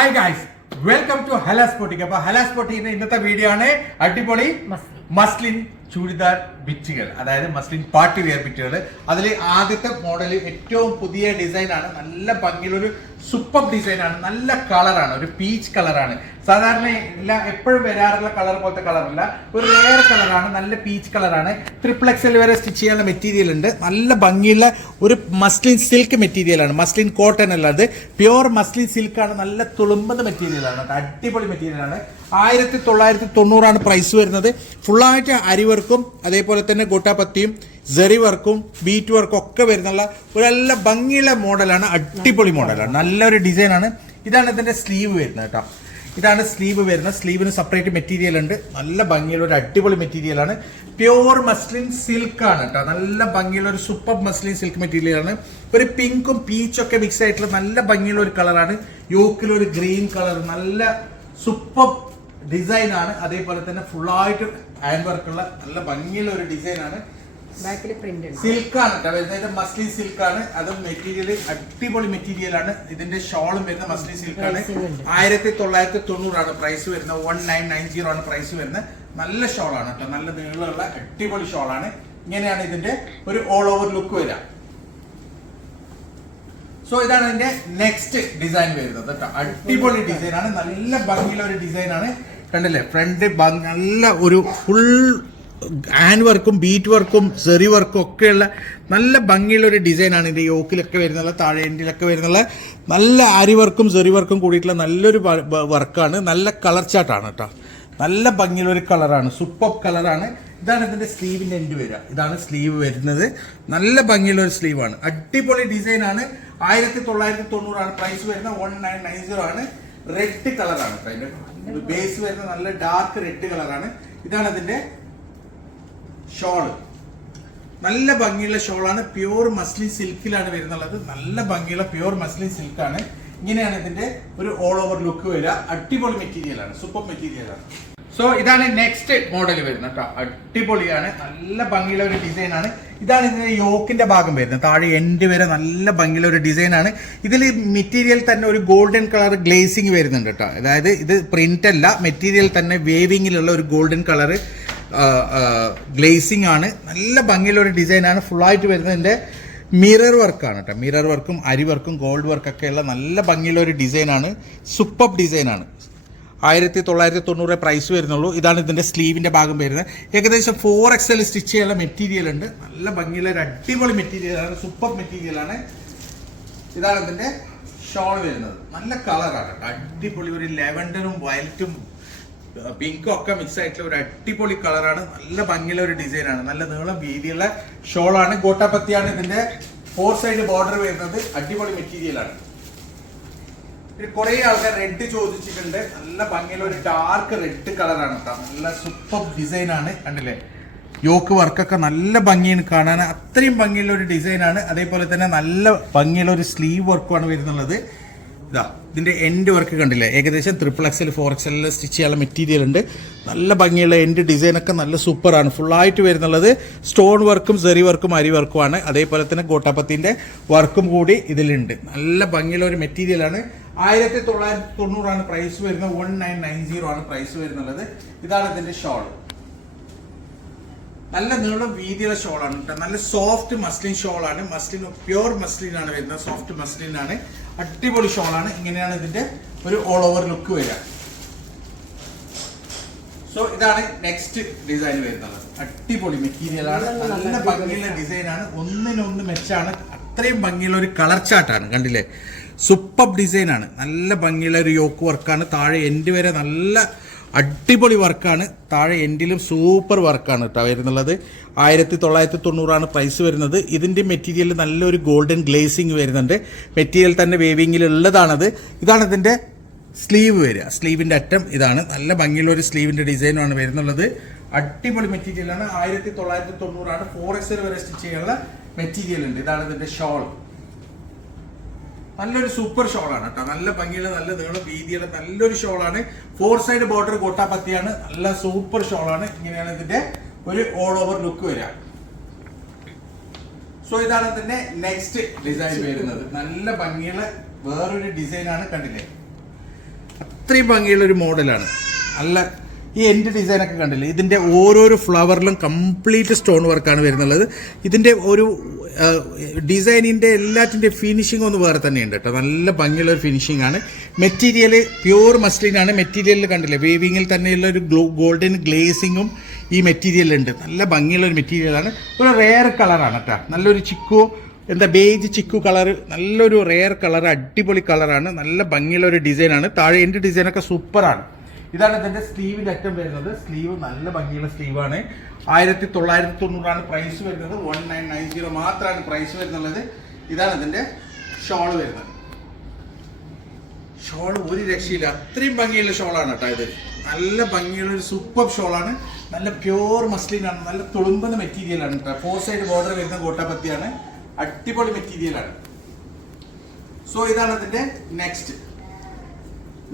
Hi guys welcome to Halas പൊട്ടിക്ക് അപ്പൊ ഹലാസ് പൊട്ടിന്റെ ഇന്നത്തെ video ആണ് അടിപൊളി മസ്ലിൻ. ചുരിദാർ ബിറ്റുകൾ അതായത് മസ്ലിൻ പാർട്ടി വെയർ ബിറ്റുകൾ അതിൽ ആദ്യത്തെ മോഡൽ ഏറ്റവും പുതിയ ഡിസൈൻ ആണ്. നല്ല ഭംഗിയുള്ള ഒരു സൂപ്പർ ഡിസൈൻ ആണ്. നല്ല കളറാണ് ഒരു പീച്ച് കളറാണ് സാധാരണ എല്ലാ എപ്പോഴും വരാറുള്ള കളർ പോലത്തെ കളറല്ല ഒരു റെയർ കളറാണ് നല്ല പീച്ച് കളറാണ് എക്സൽ വരെ സ്റ്റിച്ച് ചെയ്യാനുള്ള മെറ്റീരിയൽ ഉണ്ട്. നല്ല ഭംഗിയുള്ള ഒരു മസ്ലിൻ സിൽക്ക് മെറ്റീരിയലാണ് മസ്ലിൻ കോട്ടൺ അല്ലാതെ പ്യുവർ മസ്ലിൻ സിൽക്കാണ് നല്ല തുളുമ്പുന്ന മെറ്റീരിയലാണ്. അടിപൊളി മെറ്റീരിയലാണ് ആയിരത്തി തൊള്ളായിരത്തി തൊണ്ണൂറാണ് പ്രൈസ് വരുന്നത്. ഫുള്ളായിട്ട് അരിവർക്കും അതേപോലെ തന്നെ ഗോട്ടാപത്തിയും സെറി വർക്കും ബീറ്റ് വർക്കും ഒക്കെ വരുന്നുള്ള ഒരു നല്ല ഭംഗിയുള്ള മോഡലാണ് അടിപൊളി മോഡലാണ്. നല്ലൊരു ഡിസൈനാണ് ഇതാണ് ഇതിന്റെ സ്ലീവ് വരുന്നത് കേട്ടോ. ഇതാണ് സ്ലീവ് വരുന്നത്. സ്ലീവിന് സെപ്പറേറ്റ് മെറ്റീരിയൽ ഉണ്ട്. നല്ല ഭംഗിയുള്ള ഒരു അടിപൊളി മെറ്റീരിയലാണ് പ്യുവർ മസ്ലിൻ സിൽക്ക് ആണ് കേട്ടോ. നല്ല ഭംഗിയുള്ള ഒരു സൂപ്പർ മസ്ലിൻ സിൽക്ക് മെറ്റീരിയൽ ആണ്. ഒരു പിങ്കും പീച്ചൊക്കെ മിക്സ് ആയിട്ടുള്ള നല്ല ഭംഗിയുള്ള ഒരു കളറാണ് യോക്കിലൊരു ഗ്രീൻ കളർ നല്ല സൂപ്പർ ഡിസൈൻ ആണ്. അതേപോലെ തന്നെ ഫുള്ളായിട്ട് ഹാൻഡ് വർക്കുള്ള നല്ല ഭംഗിയുള്ള ഒരു ഡിസൈൻ ആണ്. ബാക്കിൽ പ്രിന്റ് ഉണ്ട്. സിൽക്കാണ് വരുന്നത് മസ്ലിൻ സിൽക്കാണ് അത് മെറ്റീരിയൽ അടിപൊളി മെറ്റീരിയൽ ആണ്. ഇതിന്റെ ഷോളും വരുന്ന മസ്ലി സിൽക്കാണ്. ആയിരത്തി തൊള്ളായിരത്തി തൊണ്ണൂറാണ് പ്രൈസ് വരുന്നത്. വൺ നയൻ നയൻ സീറോ ആണ് പ്രൈസ് വരുന്നത്. നല്ല ഷോൾ ആണ് കേട്ടോ. നല്ല നീളമുള്ള അടിപൊളി ഷോൾ ആണ് ഇങ്ങനെയാണ് ഇതിന്റെ ഒരു ഓൾ ഓവർ ലുക്ക് വരിക. സോ ഇതാണ് ഇതിന്റെ നെക്സ്റ്റ് ഡിസൈൻ വരുന്നത് കേട്ടോ. അടിപൊളി ഡിസൈൻ ആണ്. നല്ല ഭംഗിയുള്ള ഒരു ഡിസൈൻ ആണ്. കണ്ടില്ലേ? ഫ്രണ്ട് നല്ല ഒരു ഫുൾ ഹാൻഡ് വർക്കും ബീറ്റ് വർക്കും സെറി വർക്കും ഒക്കെയുള്ള നല്ല ഭംഗിയുള്ള ഒരു ഡിസൈനാണ് ആണ് ഇതിന്റെ യോക്കിലൊക്കെ വരുന്നുള്ള താഴെ എൻഡിലൊക്കെ വരുന്നുള്ള നല്ല അരി വർക്കും സെറി വർക്കും കൂടിയിട്ടുള്ള നല്ലൊരു വർക്കാണ് നല്ല കളർ ചാട്ടാണ് കേട്ടോ നല്ല ഭംഗിയുള്ള ഒരു കളറാണ് സൂപ്പർ കളറാണ് ഇതാണ് ഇതിന്റെ സ്ലീവിന്റെ എൻഡ് വരിക. ഇതാണ് സ്ലീവ് വരുന്നത്. നല്ല ഭംഗിയുള്ള ഒരു സ്ലീവാണ് അടിപൊളി ഡിസൈൻ ആണ്. ആയിരത്തി തൊള്ളായിരത്തി തൊണ്ണൂറാണ് പ്രൈസ് വരുന്നത് വൺ നയൻ നയൻ സീറോ ആണ് റെഡ് കളറാണ് അതിന്റെ ബേസ് വരുന്ന നല്ല ഡാർക്ക് റെഡ് കളറാണ് ഇതാണ് ഇതിന്റെ ഷോൾ. നല്ല ഭംഗിയുള്ള ഷോളാണ്. പ്യൂർ മസ്ലിൻ സിൽക്കിലാണ് വരുന്നുള്ളത്. നല്ല ഭംഗിയുള്ള പ്യൂർ മസ്ലിൻ സിൽക്കാണ്. ഇങ്ങനെയാണ് ഇതിന്റെ ഒരു ഓൾ ഓവർ ലുക്ക് വരിക. അടിപൊളി മെറ്റീരിയലാണ് സൂപ്പർ മെറ്റീരിയലാണ് സോ ഇതാണ് നെക്സ്റ്റ് മോഡൽ വരുന്നത് കേട്ടോ അടിപൊളിയാണ്. നല്ല ഭംഗിയുള്ള ഒരു ഡിസൈൻ ആണ്. ഇതാണ് ഇതിന്റെ യോക്കിന്റെ ഭാഗം വരുന്നത്. താഴെ എൻഡ് വരെ നല്ല ഭംഗിയുള്ള ഒരു ഡിസൈൻ ആണ്. ഇതിൽ മെറ്റീരിയൽ തന്നെ ഒരു ഗോൾഡൻ കളർ ഗ്ലേസിങ് വരുന്നുണ്ട് കേട്ടോ അതായത് ഇത് പ്രിന്റ് അല്ല മെറ്റീരിയൽ തന്നെ വേവിങ്ങിലുള്ള ഒരു ഗോൾഡൻ കളർ ഗ്ലേസിംഗ് ആണ്. നല്ല ഭംഗിയുള്ള ഒരു ഡിസൈനാണ് ഫുള്ളായിട്ട് വരുന്നതിന്റെ മിറർ വർക്കാണ് കേട്ടോ മിറർ വർക്കും അരി വർക്കും ഗോൾഡ് വർക്കൊക്കെ ഉള്ള നല്ല ഭംഗിയുള്ള ഒരു ഡിസൈനാണ് സൂപ്പർ ഡിസൈനാണ് ആയിരത്തി തൊള്ളായിരത്തി തൊണ്ണൂറ് പ്രൈസ് വരുന്നുള്ളൂ. ഇതാണ് ഇതിന്റെ സ്ലീവിന്റെ ഭാഗം വരുന്നത്. ഏകദേശം ഫോർ എക്സൽ സ്റ്റിച്ച് ചെയ്യാനുള്ള മെറ്റീരിയൽ ഉണ്ട്. നല്ല ഭംഗിയുള്ള ഒരു അടിപൊളി മെറ്റീരിയലാണ് സൂപ്പർ മെറ്റീരിയലാണ് ഇതാണ് ഇതിന്റെ ഷോൾ വരുന്നത്. നല്ല കളറാണ് അടിപൊളി. ഒരു ലെവൻഡറും വയലറ്റും പിങ്കും ഒക്കെ മിക്സ് ആയിട്ടുള്ള ഒരു അടിപൊളി കളറാണ്. നല്ല ഭംഗിയുള്ള ഒരു ഡിസൈനാണ്. നല്ല നീളം വീതിയുള്ള ഷോളാണ്. ഗോട്ടാപത്തിയാണ് ഇതിന്റെ ഫോർ സൈഡ് ബോർഡർ വരുന്നത്. അടിപൊളി മെറ്റീരിയലാണ് കുറെ ആൾക്കാർ റെഡ് ചോദിച്ചിട്ടുണ്ട്. നല്ല ഭംഗിയുള്ള ഒരു ഡാർക്ക് റെഡ് കളറാണ് കേട്ടോ നല്ല സൂപ്പർ ഡിസൈൻ ആണ്. കണ്ടില്ലേ? യോക്ക് വർക്കൊക്കെ നല്ല ഭംഗിയാണ് കാണാൻ. അത്രയും ഭംഗിയുള്ള ഒരു ഡിസൈനാണ് അതേപോലെ തന്നെ നല്ല ഭംഗിയുള്ള ഒരു സ്ലീവ് വർക്കുമാണ് വരുന്നുള്ളത്. ഇതാ ഇതിന്റെ എൻഡ് വർക്ക് കണ്ടില്ലേ? ഏകദേശം triple XL four XL stitch ചെയ്യാനുള്ള മെറ്റീരിയൽ ഉണ്ട്. നല്ല ഭംഗിയുള്ള എൻഡ് ഡിസൈനൊക്കെ നല്ല സൂപ്പറാണ് ഫുള്ളായിട്ട് വരുന്നുള്ളത് സ്റ്റോൺ വർക്കും സെറി വർക്കും അരി വർക്കുമാണ് അതേപോലെ തന്നെ ഗോട്ടാപ്പത്തിന്റെ വർക്കും കൂടി ഇതിലുണ്ട്. നല്ല ഭംഗിയുള്ള ഒരു മെറ്റീരിയലാണ് ആയിരത്തി തൊള്ളായിരത്തി തൊണ്ണൂറാണ് പ്രൈസ് വരുന്നത്. വൺ നയൻ നയൻ സീറോ ആണ് പ്രൈസ് വരുന്നുള്ളത്. ഇതാണ് ഇതിന്റെ ഷോൾ നല്ല നീളം വീതിയുള്ള ഷോളാണ് കേട്ടോ. നല്ല സോഫ്റ്റ് മസ്ലിൻ ഷോളാണ്. മസ്ലിൻ പ്യുർ മസ്ലിൻ ആണ് വരുന്നത്. സോഫ്റ്റ് മസ്ലിൻ ആണ്. അടിപൊളി ഷോളാണ്. ഇങ്ങനെയാണ് ഇതിന്റെ ഒരു ഓൾ ഓവർ ലുക്ക് വരിക. സോ ഇതാണ് നെക്സ്റ്റ് ഡിസൈൻ വരുന്നത്. അടിപൊളി മെറ്റീരിയലാണ് നല്ല ഭംഗിയുള്ള ഡിസൈൻ ആണ്. ഒന്നിനൊന്ന് മെച്ചാണ് അത്രയും ഭംഗിയുള്ള ഒരു കളർ ചാട്ടാണ് കണ്ടില്ലേ? സൂപ്പർ ഡിസൈനാണ് നല്ല ഭംഗിയുള്ള ഒരു യോക്ക് വർക്കാണ് താഴെ എൻഡ് വരെ നല്ല അടിപൊളി വർക്കാണ്. താഴെ എൻഡിലും സൂപ്പർ വർക്കാണ് കേട്ടോ വരുന്നുള്ളത്. ആയിരത്തി തൊള്ളായിരത്തി തൊണ്ണൂറാണ് പ്രൈസ് വരുന്നത്. ഇതിന്റെ മെറ്റീരിയൽ നല്ലൊരു ഗോൾഡൻ ഗ്ലേസിങ് വരുന്നുണ്ട്. മെറ്റീരിയൽ തന്നെ വേവിങ്ങിൽ ഉള്ളതാണത് ഇതാണ് ഇതിന്റെ സ്ലീവ് വരിക. സ്ലീവിന്റെ അറ്റം ഇതാണ്. നല്ല ഭംഗിയുള്ള ഒരു സ്ലീവിന്റെ ഡിസൈനാണ് വരുന്നുള്ളത്. അടിപൊളി മെറ്റീരിയലാണ് ആയിരത്തി തൊള്ളായിരത്തി തൊണ്ണൂറാണ് ഫോർ എക്സൽ വരെ സ്റ്റിച്ച് ചെയ്യാനുള്ള മെറ്റീരിയൽ ഉണ്ട്. ഇതാണ് ഇതിന്റെ ഷോൾ നല്ലൊരു സൂപ്പർ ഷോളാണ് കേട്ടോ. നല്ല ഭംഗിയുള്ള നല്ല നീളം വീതിയുള്ള നല്ലൊരു ഷോളാണ് ഫോർ സൈഡ് ബോർഡർ കോട്ടാപ്പത്തിയാണ് നല്ല സൂപ്പർ ഷോളാണ് ഇങ്ങനെയാണ് ഇതിന്റെ ഒരു ഓൾ ഓവർ ലുക്ക് വരിക. സോ ഇതാണ് ഇതിന്റെ നെക്സ്റ്റ് ഡിസൈൻ വരുന്നത്. നല്ല ഭംഗിയുള്ള വേറൊരു ഡിസൈനാണ് കണ്ടില്ലേ? അത്രയും ഭംഗിയുള്ള ഒരു മോഡലാണ് നല്ല ഈ എന്റെ ഡിസൈനൊക്കെ കണ്ടില്ലേ? ഇതിന്റെ ഓരോരോ ഫ്ലവറിലും കംപ്ലീറ്റ് സ്റ്റോൺ വർക്കാണ് വരുന്നുള്ളത്. ഇതിന്റെ ഒരു ഡിസൈനിന്റെ എല്ലാറ്റിന്റെ ഫിനിഷിംഗ് ഒന്ന് വേറെ തന്നെയുണ്ട് കേട്ടോ. നല്ല ഭംഗിയുള്ള ഒരു ഫിനിഷിംഗ് ആണ്. മെറ്റീരിയൽ പ്യൂർ മസ്ലിനാണ് മെറ്റീരിയലിൽ കണ്ടില്ലേ? വേവിങ്ങിൽ തന്നെയുള്ള ഒരു ഗ്ലോ ഗോൾഡൻ ഗ്ലേസിങ്ങും ഈ മെറ്റീരിയലുണ്ട് നല്ല ഭംഗിയുള്ള ഒരു മെറ്റീരിയലാണ് ഒരു റെയർ കളറാണ് കേട്ടോ. നല്ലൊരു ചിക്കു എന്താ ബേജ് ചിക്കു കളർ നല്ലൊരു റെയർ കളർ അടിപൊളി കളറാണ് നല്ല ഭംഗിയുള്ള ഒരു ഡിസൈനാണ് താഴെ എന്റെ ഡിസൈനൊക്കെ സൂപ്പറാണ് ഇതാണ് ഇതിന്റെ സ്ലീവിന്റെ അറ്റം വരുന്നത്. സ്ലീവ് നല്ല ഭംഗിയുള്ള സ്ലീവാണ് ആയിരത്തി തൊള്ളായിരത്തി തൊണ്ണൂറാണ് പ്രൈസ് വരുന്നത്. വൺ നയൻ നയൻ സീറോ മാത്രമാണ് പ്രൈസ് വരുന്നുള്ളത്. ഇതാണ് ഇതിന്റെ ഷോൾ വരുന്നത്. ഷോൾ ഒരു രക്ഷയില്ല. അത്രയും ഭംഗിയുള്ള ഷോളാണ് കേട്ടോ ഇത്. നല്ല ഭംഗിയുള്ള ഒരു സൂപ്പർ ഷോളാണ് നല്ല പ്യൂർ മസ്ലിനാണ് നല്ല തുളുമ്പുന്ന മെറ്റീരിയലാണ് കേട്ടോ. ഫോർ സൈഡ് ബോർഡർ വരുന്ന കോട്ടാപ്പത്തിയാണ്. അടിപൊളി മെറ്റീരിയലാണ് സോ ഇതാണ് അതിന്റെ നെക്സ്റ്റ്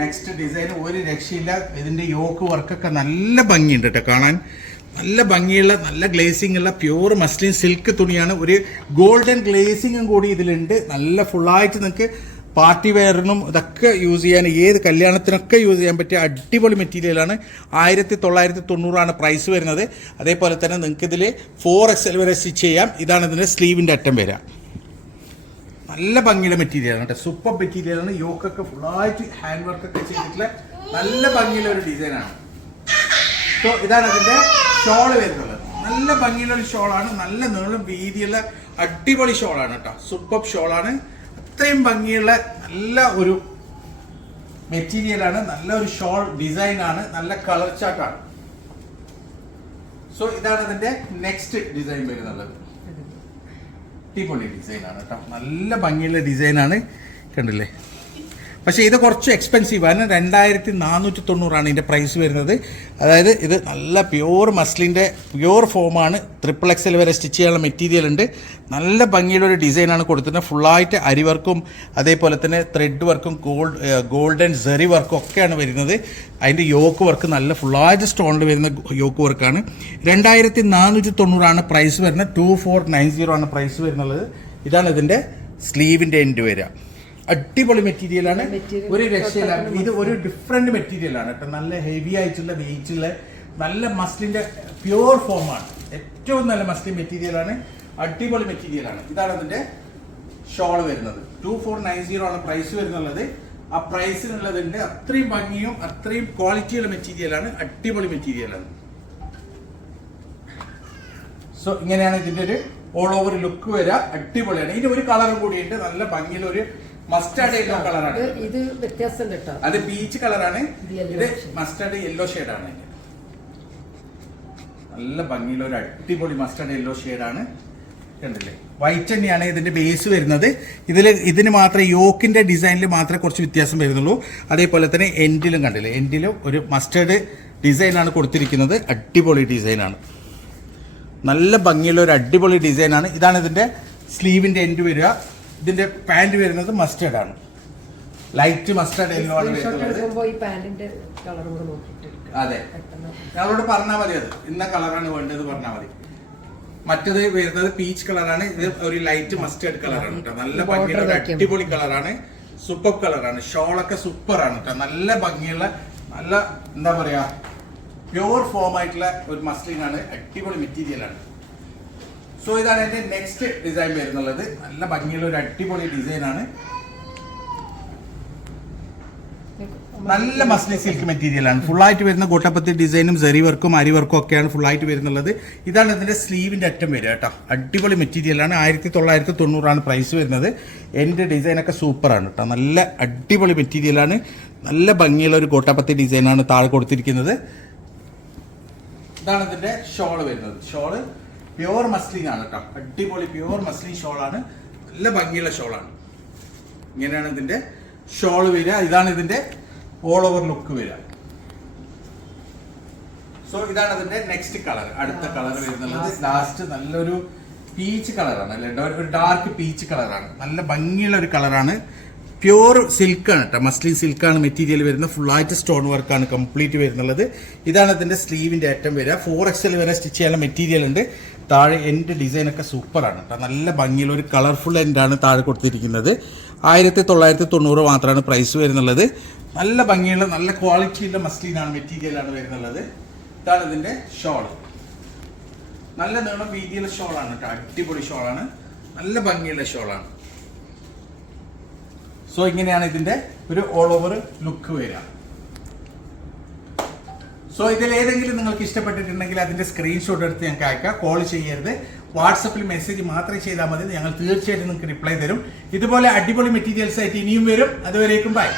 നെക്സ്റ്റ് ഡിസൈൻ ഒരു രക്ഷയില്ല. ഇതിന്റെ യോക്ക് വർക്കൊക്കെ നല്ല ഭംഗിയുണ്ട് കേട്ടോ കാണാൻ. നല്ല ഭംഗിയുള്ള നല്ല ഗ്ലേസിംഗ് ഉള്ള പ്യൂർ മസ്ലിൻ സിൽക്ക് തുണിയാണ്. ഒരു ഗോൾഡൻ ഗ്ലേസിങ്ങും കൂടി ഇതിലുണ്ട്. നല്ല ഫുള്ളായിട്ട് നിങ്ങൾക്ക് പാർട്ടി വെയറിനും ഇതൊക്കെ യൂസ് ചെയ്യാൻ ഏത് കല്യാണത്തിനൊക്കെ യൂസ് ചെയ്യാൻ പറ്റിയ അടിപൊളി മെറ്റീരിയലാണ് ആയിരത്തി തൊള്ളായിരത്തി തൊണ്ണൂറാണ് പ്രൈസ് വരുന്നത്. അതേപോലെ തന്നെ നിങ്ങൾക്ക് ഇതിൽ ഫോർ എക്സ് എൽ വരെ സ്റ്റിച്ച് ചെയ്യാം. ഇതാണ് ഇതിന്റെ സ്ലീവിന്റെ അറ്റം വരിക. നല്ല ഭംഗിയുടെ മെറ്റീരിയലാണ് കേട്ടോ സൂപ്പർ മെറ്റീരിയലാണ് യോക്കൊക്കെ ഫുള്ളായിട്ട് ഹാൻഡ് വർക്ക് ഒക്കെ ചെയ്തിട്ടുള്ള നല്ല ഭംഗിയുള്ള ഒരു ഡിസൈനാണ് സോ ഇതാണ് അതിന്റെ ഷോൾ വരുന്നുള്ളത് നല്ല ഭംഗിയുള്ള ഒരു ഷോളാണ് നല്ല നീളം വീതിയുള്ള അടിപൊളി ഷോളാണ് കേട്ടോ സൂപ്പർ ഷോളാണ് അത്രയും ഭംഗിയുള്ള നല്ല ഒരു മെറ്റീരിയലാണ് നല്ല ഒരു ഷോൾ ഡിസൈൻ ആണ്. നല്ല കളർ ചാർട്ടാണ് സോ ഇതാണ് അതിന്റെ നെക്സ്റ്റ് ഡിസൈൻ വരുന്നത്. അടിപൊളി ഡിസൈനാണ് കേട്ടോ. നല്ല ഭംഗിയുള്ള ഡിസൈനാണ് കണ്ടില്ലേ? പക്ഷേ ഇത് കുറച്ച് എക്സ്പെൻസീവ് ആണ്. രണ്ടായിരത്തി നാനൂറ്റി തൊണ്ണൂറാണ് ഇതിന്റെ പ്രൈസ് വരുന്നത്. അതായത് ഇത് നല്ല പ്യൂർ മസ്ലിന്റെ പ്യൂർ ഫോമാണ് ട്രിപ്പിൾ എക്സൽ വരെ സ്റ്റിച്ച് ചെയ്യാനുള്ള മെറ്റീരിയൽ ഉണ്ട്. നല്ല ഭംഗിയുള്ള ഒരു ഡിസൈനാണ് കൊടുത്തിരുന്നത്. ഫുള്ളായിട്ട് അരി വർക്കും അതേപോലെ തന്നെ ത്രെഡ് വർക്കും ഗോൾഡ് ഗോൾഡൻ സെറി വർക്കും ഒക്കെയാണ് വരുന്നത്. അതിന്റെ യോക്ക് വർക്ക് നല്ല ഫുള്ളായിട്ട് സ്റ്റോണിൽ വരുന്ന യോക്ക് വർക്കാണ് രണ്ടായിരത്തി നാനൂറ്റി തൊണ്ണൂറാണ് പ്രൈസ് വരുന്നത്. ടു ഫോർ നയൻ സീറോ ആണ് പ്രൈസ് വരുന്നത്. ഇതാണ് ഇതിന്റെ സ്ലീവിന്റെ എൻഡ് വരിക. അടിപൊളി മെറ്റീരിയലാണ് ഒരു രക്ഷയില്ല. ഇത് ഒരു ഡിഫറെന്റ് മെറ്റീരിയലാണ് കേട്ടോ. നല്ല ഹെവി ആയിട്ടുള്ള വെയിറ്റ് ഉള്ള നല്ല മസ്ലിന്റെ പ്യൂർ ഫോമാണ് ഏറ്റവും നല്ല മസ്ലിൻ മെറ്റീരിയലാണ് അടിപൊളി മെറ്റീരിയലാണ് ഇതാണ് അതിന്റെ ഷോൾ വരുന്നത്. ടു ഫോർ നയൻ സീറോ ആണ് പ്രൈസ് വരുന്നുള്ളത്. ആ പ്രൈസിനുള്ളതിന്റെ അത്രയും ഭംഗിയും അത്രയും ക്വാളിറ്റിയുള്ള മെറ്റീരിയലാണ് അടിപൊളി മെറ്റീരിയലാണ് സോ ഇങ്ങനെയാണ് ഇതിന്റെ ഒരു ഓൾ ഓവർ ലുക്ക് വരിക അടിപൊളിയാണ്. ഇതിന് ഒരു കളറും കൂടിയുണ്ട്. നല്ല ഭംഗിയുള്ള ഒരു മസ്റ്റാർഡ് യെല്ലോ കളറാണ് ഇത് വ്യത്യാസമുണ്ട് കേട്ടോ. അത് പീച്ച് കളറാണ് ഇത്. മസ്റ്റാർഡ് യെല്ലോ ഷെയ്ഡാണ് ആണ്. നല്ല ഭംഗിയുള്ള ഒരു അടിപൊളി മസ്റ്റാർഡ് യെല്ലോ ഷെയ്ഡാണ് കണ്ടില്ലേ? വൈറ്റ് തന്നെയാണ് ഇതിന്റെ ബേസ് വരുന്നത്. ഇതിൽ ഇതിന് മാത്രമേ യോക്കിന്റെ ഡിസൈനിൽ മാത്രമേ കുറച്ച് വ്യത്യാസം വരുന്നുള്ളൂ. അതേപോലെ തന്നെ എൻഡിലും കണ്ടില്ലേ? എൻഡിലും ഒരു മസ്റ്റേർഡ് ഡിസൈനാണ് കൊടുത്തിരിക്കുന്നത്. അടിപൊളി ഡിസൈനാണ് നല്ല ഭംഗിയുള്ള ഒരു അടിപൊളി ഡിസൈനാണ് ഇതാണ് ഇതിന്റെ സ്ലീവിന്റെ എൻഡ് വരിക. ഇതിന്റെ പാന്റ് വരുന്നത് മസ്റ്റേഡ് ആണ്. ലൈറ്റ് മസ്റ്റേഡ് യെല്ലോ ആണ് വരുന്നത്. അതെ. ഞങ്ങളോട് പറഞ്ഞാൽ മതി അത്. ഇന്ന കളറാണ് വേണ്ടത് പറഞ്ഞാൽ മതി. മറ്റത് വരുന്നത് പീച്ച് കളറാണ് ഇത് ഒരു ലൈറ്റ് മസ്റ്റേഡ് കളറാണ് കേട്ടോ നല്ല ഭംഗിയുള്ള. അടിപൊളി കളറാണ് സൂപ്പർ കളറാണ് ഷോളൊക്കെ സൂപ്പറാണ് കേട്ടോ നല്ല ഭംഗിയുള്ള നല്ല എന്താ പറയാ പ്യുവർ ഫോം ആയിട്ടുള്ള ഒരു മസ്ലിൻ ആണ്. അടിപൊളി മെറ്റീരിയൽ ആണ്. സോ ഇതാണ് എന്റെ നെക്സ്റ്റ് ഡിസൈൻ വരുന്നുള്ളത്. നല്ല ഭംഗിയുള്ള ഒരു അടിപൊളി ഡിസൈൻ ആണ്. നല്ല മസ്ലി സിൽക്ക് മെറ്റീരിയൽ ആണ്. ഫുൾ ആയിട്ട് വരുന്ന ഗോട്ടപ്പത്തി ഡിസൈനും സെറി വർക്കും അരി വർക്കും ഒക്കെയാണ് ഫുൾ ആയിട്ട് വരുന്നുള്ളത്. ഇതാണ് ഇതിന്റെ സ്ലീവിന്റെ അറ്റം വരിക കേട്ടോ. അടിപൊളി മെറ്റീരിയൽ ആണ്. ആയിരത്തി തൊള്ളായിരത്തി തൊണ്ണൂറാണ് പ്രൈസ് വരുന്നത് എന്റെ ഡിസൈനൊക്കെ സൂപ്പറാണ് കേട്ടോ. നല്ല അടിപൊളി മെറ്റീരിയലാണ് നല്ല ഭംഗിയുള്ള ഒരു ഗോട്ടാപ്പത്തി ഡിസൈനാണ് താഴെ കൊടുത്തിരിക്കുന്നത്. ഇതാണ് ഇതിന്റെ ഷോൾ വരുന്നത്. ഷോൾ പ്യുവർ മസ്ലിൻ ആണ് കേട്ടോ. അടിപൊളി പ്യുവർ മസ്ലിൻ ഷോളാണ് നല്ല ഭംഗിയുള്ള ഷോളാണ് ഇങ്ങനെയാണ് ഇതിന്റെ ഷോൾ വരിക. ഇതാണ് ഇതിന്റെ ഓൾ ഓവർ ലുക്ക് വരിക. സോ ഇതാണ് അതിന്റെ നെക്സ്റ്റ് കളർ അടുത്ത കളർ വരുന്നത് ലാസ്റ്റ് നല്ലൊരു പീച്ച് കളറാണ് അല്ലെ? ഒരു ഡാർക്ക് പീച്ച് കളറാണ് നല്ല ഭംഗിയുള്ള ഒരു കളറാണ് പ്യൂർ സിൽക്കാണ് കേട്ടോ. മസ്ലിൻ സിൽക്കാണ് മെറ്റീരിയൽ വരുന്നത്. ഫുള്ളായിട്ട് സ്റ്റോൺ വർക്കാണ് കംപ്ലീറ്റ് വരുന്നുള്ളത്. ഇതാണ് അതിന്റെ സ്ലീവിന്റെ അറ്റം വരിക. ഫോർ എക്സൽ വരെ സ്റ്റിച്ച് ചെയ്യാനുള്ള മെറ്റീരിയൽ ഉണ്ട്. താഴെ എന്റെ ഡിസൈൻ ഒക്കെ സൂപ്പറാണ് കേട്ടോ നല്ല ഭംഗിയുള്ള ഒരു കളർഫുൾ എൻഡാണ് താഴെ കൊടുത്തിരിക്കുന്നത്. ആയിരത്തി തൊള്ളായിരത്തി തൊണ്ണൂറ് മാത്രമാണ് പ്രൈസ് വരുന്നുള്ളത്. നല്ല ഭംഗിയുള്ള നല്ല ക്വാളിറ്റിയുള്ള മസ്ലിനാണ് മെറ്റീരിയലാണ് വരുന്നുള്ളത്. ഇതാണ് ഇതിന്റെ ഷോൾ നല്ല നീളം വീതിയുള്ള ഷോളാണ് കേട്ടോ അടിപൊളി ഷോളാണ് നല്ല ഭംഗിയുള്ള ഷോളാണ് സോ ഇങ്ങനെയാണ് ഇതിന്റെ ഒരു ഓൾ ഓവർ ലുക്ക് വരിക. സോ ഇതിൽ ഏതെങ്കിലും നിങ്ങൾക്ക് ഇഷ്ടപ്പെട്ടിട്ടുണ്ടെങ്കിൽ അതിന്റെ സ്ക്രീൻഷോട്ട് എടുത്ത് ഞങ്ങൾക്ക് അയക്കാം കോൾ ചെയ്യരുത്. വാട്സപ്പിൽ മെസ്സേജ് മാത്രം ചെയ്താൽ മതി ഞങ്ങൾ തീർച്ചയായിട്ടും നിങ്ങൾക്ക് റിപ്ലൈ തരും. ഇതുപോലെ അടിപൊളി മെറ്റീരിയൽസ് ആയിട്ട് ഇനിയും വരും. അതുവരേക്കും ബൈ